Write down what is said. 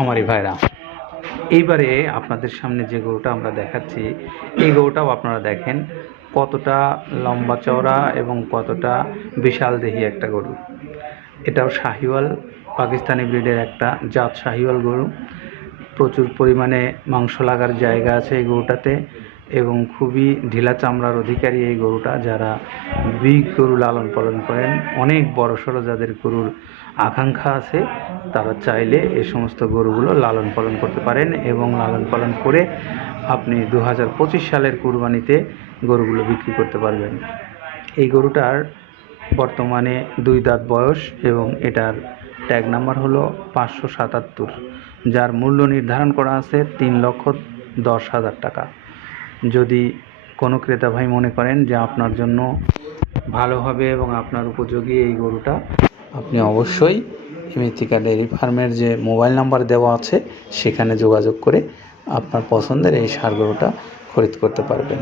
খামারি ভাইরা, এইবারে আপনাদের সামনে যে গরুটা আমরা দেখাচ্ছি, এই গরুটাও আপনারা দেখেন কতটা লম্বা চওড়া এবং কতটা বিশাল দেহী একটা গরু। এটাও শাহিওয়াল পাকিস্তানি ব্রিডের একটা জাত শাহিওয়াল গরু। প্রচুর পরিমাণে মাংস লাগার জায়গা আছে এই গরুটাতে এবং খুবই ঢিলা চামড়ার অধিকারী এই গরুটা। যারা বিগ গরু লালন পালন করেন, অনেক বড়সড় যাদের গরুর আকাঙ্ক্ষা আছে, তারা চাইলে এই সমস্ত গরুগুলো লালন পালন করতে পারেন এবং লালন পালন করে আপনি 2025 সালের কুরবানিতে গরুগুলো বিক্রি করতে পারবেন। এই গরুটার বর্তমানে 2 দাঁত বয়স এবং এটার ট্যাগ নাম্বার হলো 577, যার মূল্য নির্ধারণ করা আছে 3,10,000 টাকা। যদি কোনো ক্রেতা ভাই মনে করেন যে আপনার জন্য ভালো হবে এবং আপনার উপযোগী এই গরুটা, আপনি অবশ্যই মৃত্তিকা ডেয়ারি ফার্মের যে মোবাইল নাম্বার দেওয়া আছে সেখানে যোগাযোগ করে আপনার পছন্দের এই ষাঁড় গরুটা খরিদ করতে পারবেন।